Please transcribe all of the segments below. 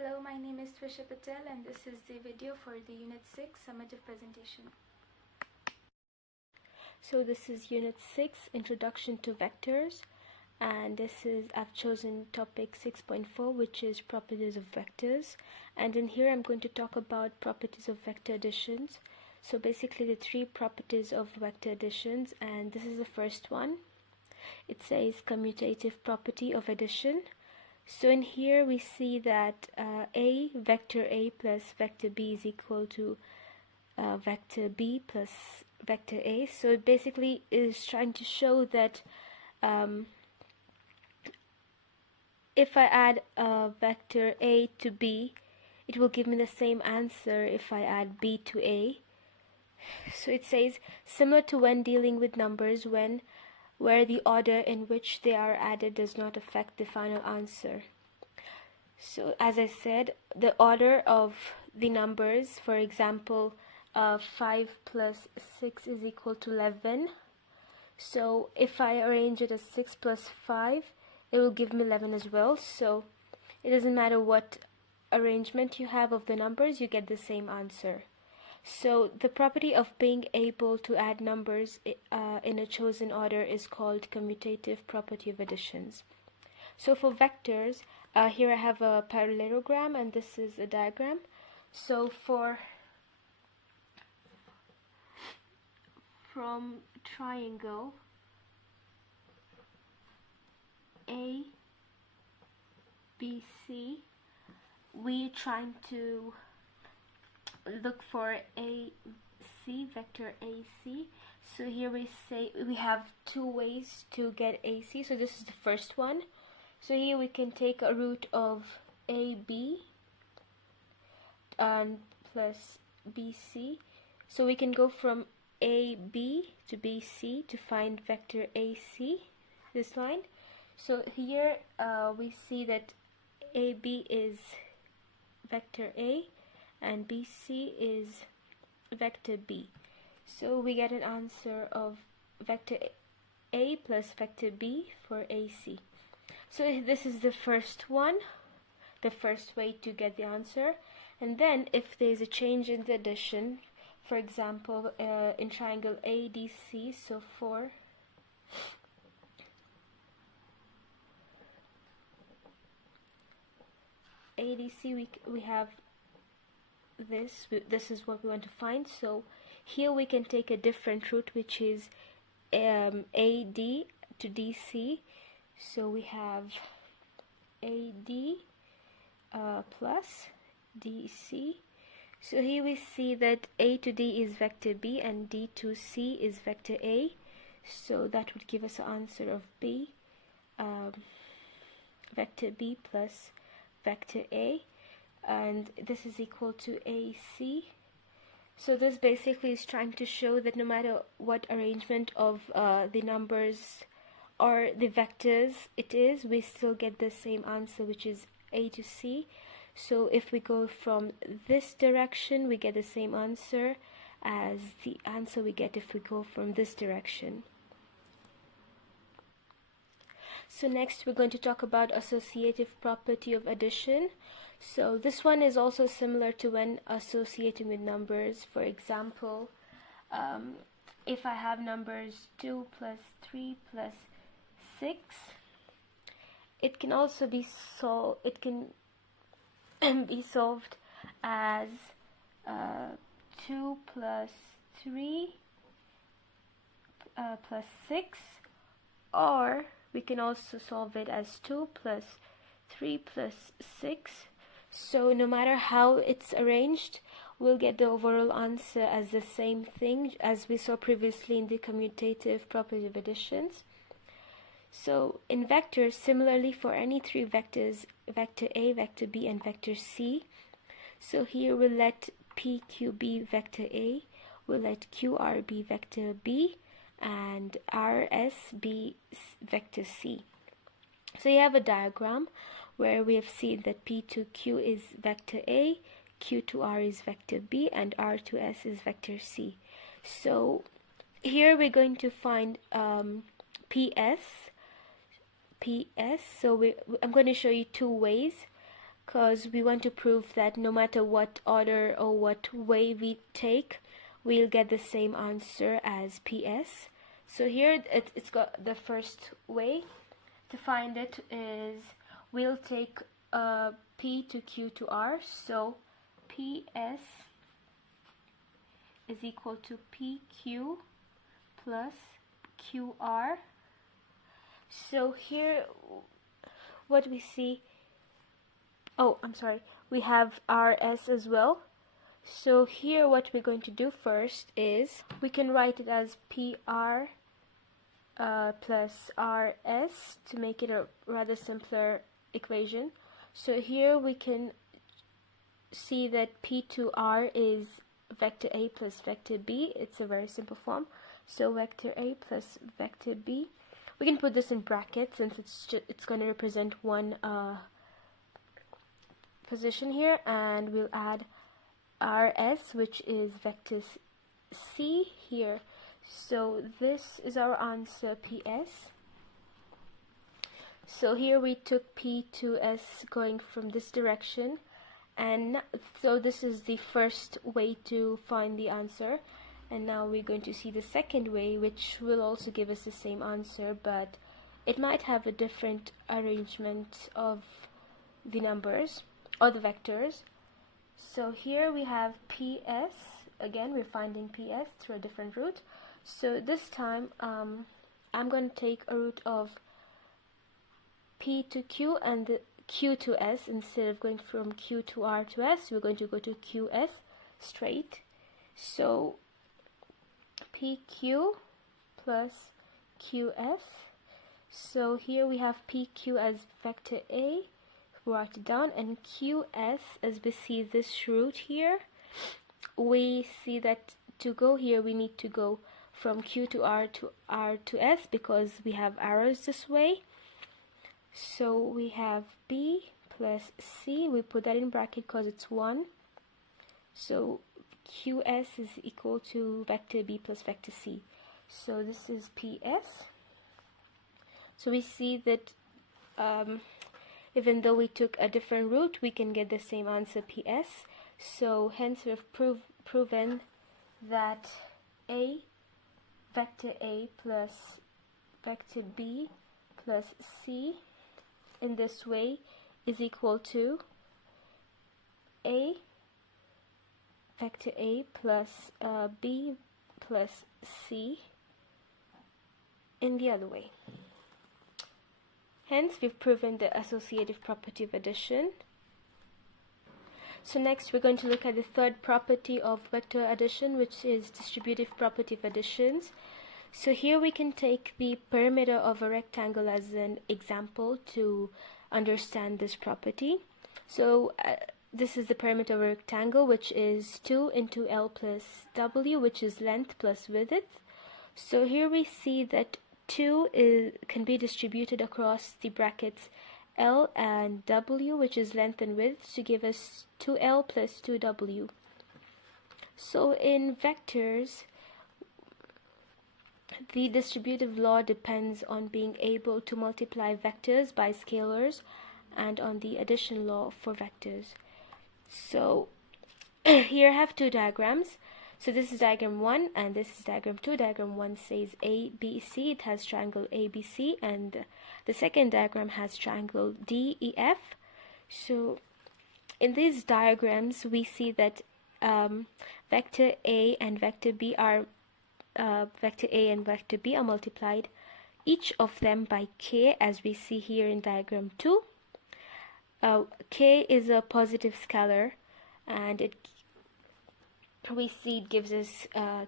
Hello, my name is Trisha Patel and this is the video for the Unit 6 summative presentation. So this is Unit 6, Introduction to Vectors, and I've chosen topic 6.4, which is properties of vectors, and in here I'm going to talk about properties of vector additions. So basically the three properties of vector additions, and this is the first one. It says commutative property of addition. So in here we see that vector A plus vector B is equal to vector B plus vector A. So it basically is trying to show that if I add vector A to B, it will give me the same answer if I add B to A. So it says similar to when dealing with numbers where the order in which they are added does not affect the final answer. So as I said, the order of the numbers, for example, 5 plus 6 is equal to 11. So if I arrange it as 6 plus 5, it will give me 11 as well. So it doesn't matter what arrangement you have of the numbers, you get the same answer. So the property of being able to add numbers in a chosen order is called commutative property of additions. So for vectors, here I have a parallelogram and this is a diagram. So from triangle A, B, C, we're trying to look for AC, vector AC. So here we say we have two ways to get AC. So this is the first one. So here we can take a root of AB and plus BC. So we can go from AB to BC to find vector AC, this line. So here we see that AB is vector A and BC is vector B. So we get an answer of vector A plus vector B for AC. So this is the first one, the first way to get the answer. And then if there's a change in the addition, for example, in triangle ADC, so for ADC we have this is what we want to find. So here we can take a different route, which is AD to DC. So we have AD plus DC. So here we see that A to D is vector B and D to C is vector A. So that would give us an answer of B, vector B plus vector A, and this is equal to AC. So this basically is trying to show that no matter what arrangement of the numbers or the vectors it is, we still get the same answer, which is A to C. So if we go from this direction, we get the same answer as the answer we get if we go from this direction. So next we're going to talk about associative property of addition. So this one is also similar to when associating with numbers. For example, if I have numbers 2 plus 3 plus 6, it can also be solved. It can be solved as 2 plus 3 plus 6, or we can also solve it as 2 plus 3 plus 6. So no matter how it's arranged, we'll get the overall answer as the same thing as we saw previously in the commutative property of additions. So in vectors, similarly for any three vectors, vector A, vector B, and vector C. So here we'll let PQ be vector A, we'll let QR be vector B, and RS be vector C. So you have a diagram where we have seen that P to Q is vector A, Q to R is vector B, and R to S is vector C. So here we're going to find PS. So I'm going to show you two ways. because we want to prove that no matter what order or what way we take, we'll get the same answer as PS. So here it's got the first way to find it is we'll take P to Q to R. So PS is equal to PQ plus QR. So here what we see, we have RS as well. So here what we're going to do first is we can write it as PR plus RS to make it a rather simpler equation. So here we can see that P to R is vector A plus vector B. It's a very simple form. So vector A plus vector B. We can put this in brackets since it's going to represent one position here, and we'll add RS, which is vector C here. So this is our answer, PS. So here we took P to S going from this direction, and so this is the first way to find the answer. And now we're going to see the second way, which will also give us the same answer, but it might have a different arrangement of the numbers or the vectors. So here we have PS. Again, we're finding PS through a different route. So this time I'm going to take a route of P to Q and the Q to S. Instead of going from Q to R to S, we're going to go to QS straight. So PQ plus QS. So here we have PQ as vector A, write it down, and QS, as we see this route here, we see that to go here we need to go from Q to R to S because we have arrows this way. So we have B plus C, we put that in bracket because it's 1. So QS is equal to vector B plus vector C. So this is PS. So we see that even though we took a different route, we can get the same answer, PS. So hence we've proven that vector A plus vector B plus C in this way is equal to vector A plus B plus C in the other way. Hence, we've proven the associative property of addition. So next, we're going to look at the third property of vector addition, which is distributive property of additions. So here we can take the perimeter of a rectangle as an example to understand this property. So this is the perimeter of a rectangle, which is 2 into L plus W, which is length plus width. So here we see that 2 can be distributed across the brackets L and W, which is length and width, to give us 2L plus 2W. So in vectors, the distributive law depends on being able to multiply vectors by scalars and on the addition law for vectors. So here I have two diagrams. So this is diagram 1 and this is diagram 2. Diagram 1 says ABC, it has triangle ABC, and the second diagram has triangle DEF. So in these diagrams we see that vector A and vector B are multiplied, each of them by K, as we see here in diagram 2. K is a positive scalar, and we see it gives us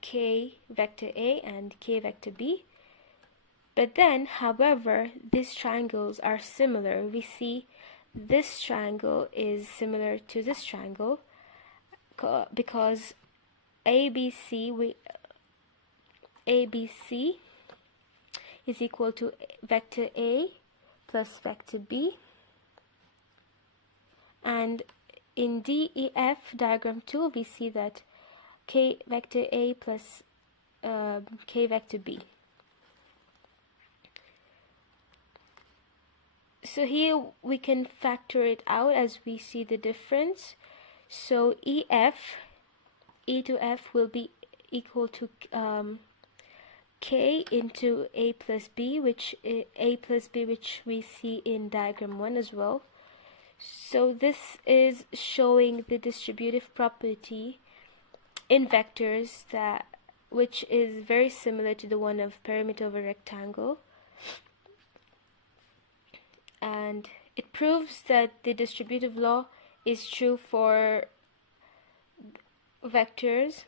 K vector A and K vector B. But then, however, these triangles are similar. We see this triangle is similar to this triangle because ABC is equal to vector A plus vector B, and in DEF diagram 2 we see that K vector A plus K vector B. So here we can factor it out as we see the difference. So e to f will be equal to k into a plus b, which we see in diagram 1 as well. So this is showing the distributive property in vectors which is very similar to the one of perimeter of a rectangle, and it proves that the distributive law is true for vectors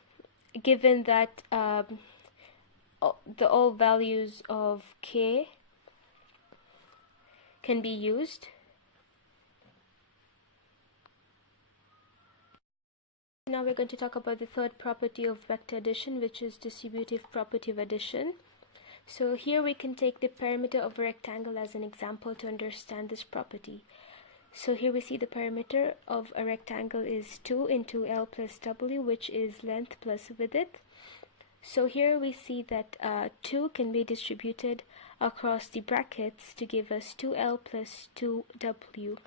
given that all values of k can be used. Now we're going to talk about the third property of vector addition, which is distributive property of addition. So here we can take the perimeter of a rectangle as an example to understand this property. So here we see the perimeter of a rectangle is 2 into L plus W, which is length plus width. So here we see that 2 can be distributed across the brackets to give us 2L plus 2W.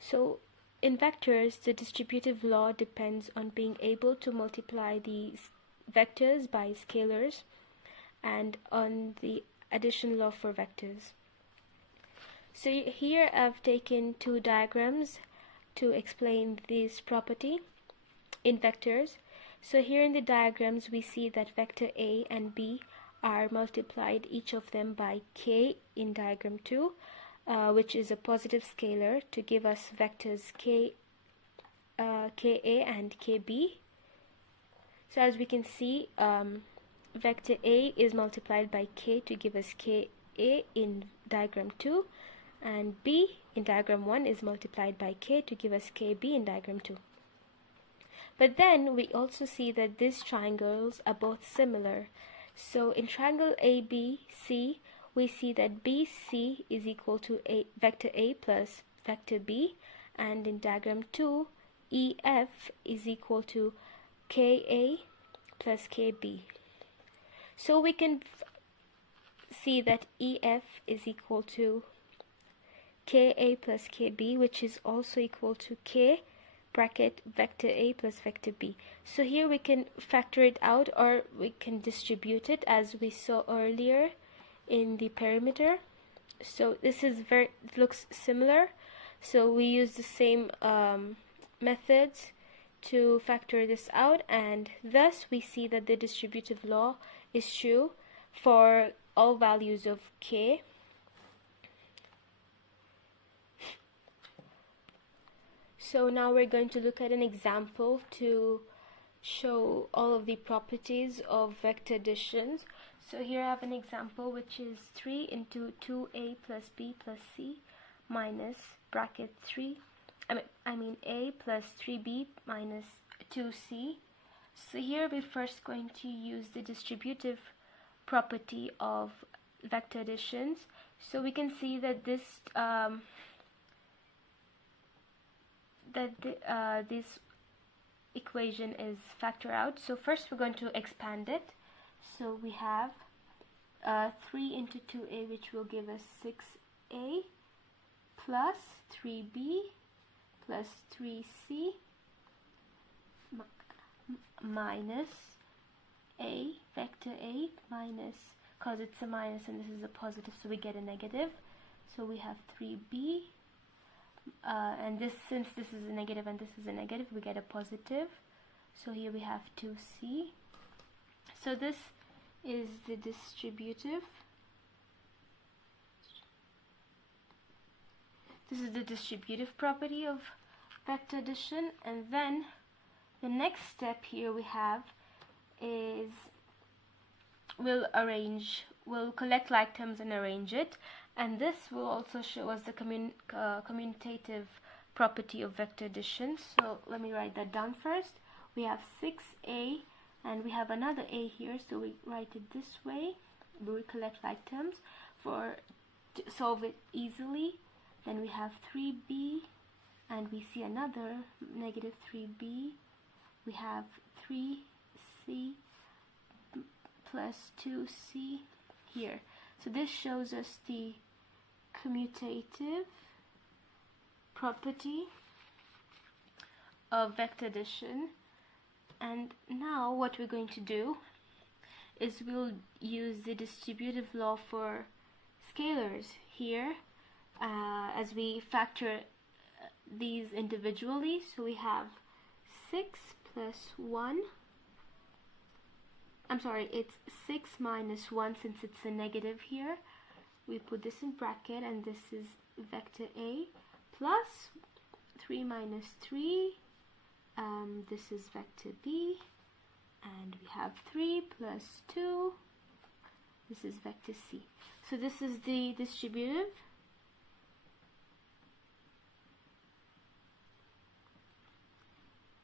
So in vectors, the distributive law depends on being able to multiply these vectors by scalars and on the addition law for vectors. So here I've taken two diagrams to explain this property in vectors. So here in the diagrams we see that vector A and B are multiplied, each of them by k in diagram 2, which is a positive scalar, to give us vectors ka and kb. So as we can see, vector A is multiplied by k to give us ka in diagram 2, and b in diagram 1 is multiplied by k to give us kb in diagram 2. But then we also see that these triangles are both similar. So in triangle ABC, we see that BC is equal to vector A plus vector B, and in diagram 2, EF is equal to KA plus KB. So we can see that EF is equal to KA plus KB, which is also equal to K bracket vector A plus vector B. So here we can factor it out, or we can distribute it as we saw earlier in the perimeter. So this is looks similar. So we use the same methods to factor this out, and thus we see that the distributive law is true for all values of k. So now we're going to look at an example to show all of the properties of vector additions. So here I have an example which is 3 into 2a plus b plus c minus bracket 3, a plus 3b minus 2c. So here we're first going to use the distributive property of vector additions. So we can see that this this equation is factored out. So first we're going to expand it. So we have 3 into 2a, which will give us 6a plus 3b plus 3c minus a, vector a, minus, because it's a minus and this is a positive, so we get a negative. So we have 3b, and this, since this is a negative and this is a negative, we get a positive. So here we have 2c. So this is the distributive. This is the distributive property of vector addition. And then the next step here we have is we'll collect like terms and arrange it, and this will also show us the commutative property of vector addition. So let me write that down first. We have 6a and we have another a here, so we write it this way. We collect like terms to solve it easily. Then we have 3b and we see another negative 3b. We have 3c plus 2c here. So this shows us the commutative property of vector addition. And now what we're going to do is we'll use the distributive law for scalars here as we factor these individually. So we have 6 plus 1, I'm sorry, it's 6 minus 1 since it's a negative here. We put this in bracket, and this is vector A, plus 3 minus 3, this is vector B, and we have 3 plus 2, this is vector C. So this is the distributive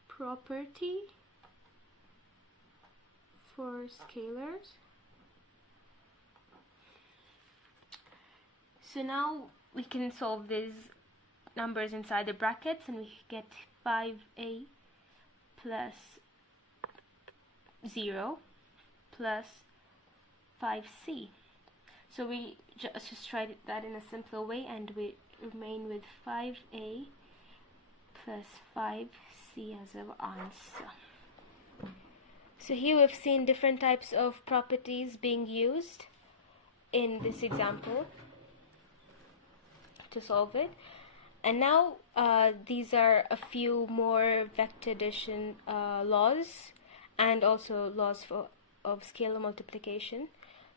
property for scalars. So now we can solve these numbers inside the brackets, and we get 5a plus 0 plus 5c. So we just tried that in a simpler way, and we remain with 5a plus 5c as our answer. So here we've seen different types of properties being used in this example to solve it. And now these are a few more vector addition laws, and also laws of scalar multiplication.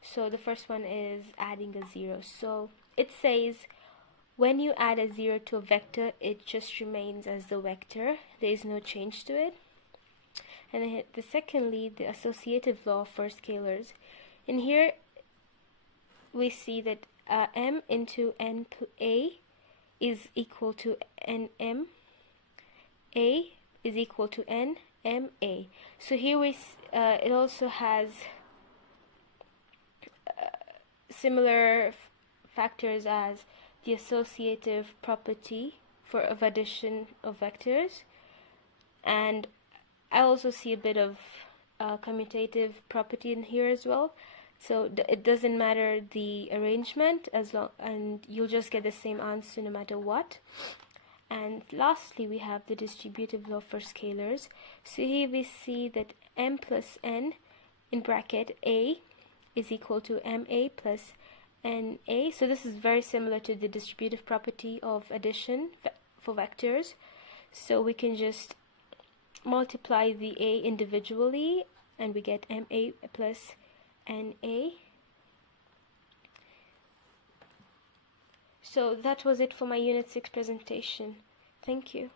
So the first one is adding a 0. So it says when you add a 0 to a vector, it just remains as the vector. There is no change to it. And then secondly, the associative law for scalars. In here we see that m into n a is equal to nm, a is equal to nma. So here we it also has similar factors as the associative property of addition of vectors, and I also see a bit of commutative property in here as well. So it doesn't matter the arrangement, and you'll just get the same answer no matter what. And lastly, we have the distributive law for scalars. So here we see that m plus n in bracket a is equal to ma plus na. So this is very similar to the distributive property of addition for vectors. So we can just multiply the a individually, and we get ma plus na. So that was it for my Unit 6 presentation. Thank you.